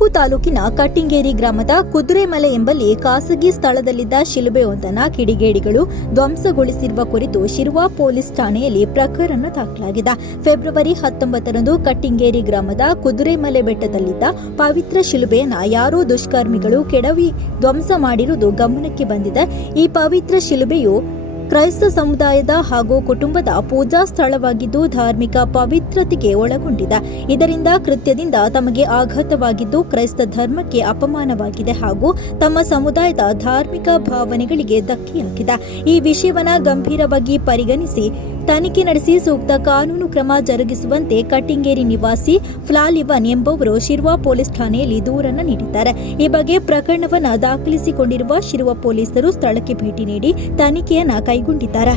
ಕಾಪು ತಾಲೂಕಿನ ಕಟ್ಟಿಂಗೇರಿ ಗ್ರಾಮದ ಕುದುರೆಮಲೆ ಎಂಬಲ್ಲಿ ಖಾಸಗಿ ಸ್ಥಳದಲ್ಲಿದ್ದ ಶಿಲುಬೆಯೊಂದನ್ನು ಕಿಡಿಗೇಡಿಗಳು ಧ್ವಂಸಗೊಳಿಸಿರುವ ಕುರಿತು ಶಿರ್ವ ಪೊಲೀಸ್ ಠಾಣೆಯಲ್ಲಿ ಪ್ರಕರಣ ದಾಖಲಾಗಿದೆ. ಫೆಬ್ರವರಿ 19ರಂದು ಕಟ್ಟಿಂಗೇರಿ ಗ್ರಾಮದ ಕುದುರೆಮಲೆ ಬೆಟ್ಟದಲ್ಲಿದ್ದ ಪವಿತ್ರ ಶಿಲುಬೆಯನ್ನು ಯಾರೋ ದುಷ್ಕರ್ಮಿಗಳು ಕೆಡವಿ ಧ್ವಂಸ ಮಾಡಿರುವುದು ಗಮನಕ್ಕೆ ಬಂದಿದೆ. ಈ ಪವಿತ್ರ ಶಿಲುಬೆಯು ಕ್ರೈಸ್ತ ಸಮುದಾಯದ ಹಾಗೂ ಕುಟುಂಬದ ಪೂಜಾ ಸ್ಥಳವಾಗಿದ್ದು ಧಾರ್ಮಿಕ ಪವಿತ್ರತೆಗೆ ಒಳಗೊಂಡಿದೆ. ಇದರಿಂದ ಕೃತ್ಯದಿಂದ ತಮಗೆ ಆಘಾತವಾಗಿದ್ದು ಕ್ರೈಸ್ತ ಧರ್ಮಕ್ಕೆ ಅಪಮಾನವಾಗಿದೆ ಹಾಗೂ ತಮ್ಮ ಸಮುದಾಯದ ಧಾರ್ಮಿಕ ಭಾವನೆಗಳಿಗೆ ಧಕ್ಕೆಯಾಗಿದೆ. ಈ ವಿಷಯವನ್ನು ಗಂಭೀರವಾಗಿ ಪರಿಗಣಿಸಿ ತನಿಖೆ ನಡೆಸಿ ಸೂಕ್ತ ಕಾನೂನು ಕ್ರಮ ಜರುಗಿಸುವಂತೆ ಕಟ್ಟಿಂಗೇರಿ ನಿವಾಸಿ ಫ್ಲಾಲಿವನ್ ಎಂಬುವರು ಶಿರ್ವ ಪೊಲೀಸ್ ಠಾಣೆಯಲ್ಲಿ ದೂರನ್ನು ನೀಡಿದ್ದಾರೆ. ಈ ಬಗ್ಗೆ ಪ್ರಕರಣವನ್ನು ದಾಖಲಿಸಿಕೊಂಡಿರುವ ಶಿರ್ವ ಪೊಲೀಸರು ಸ್ಥಳಕ್ಕೆ ಭೇಟಿ ನೀಡಿ ತನಿಖೆಯನ್ನು ಕೈಗೊಂಡಿದ್ದಾರೆ.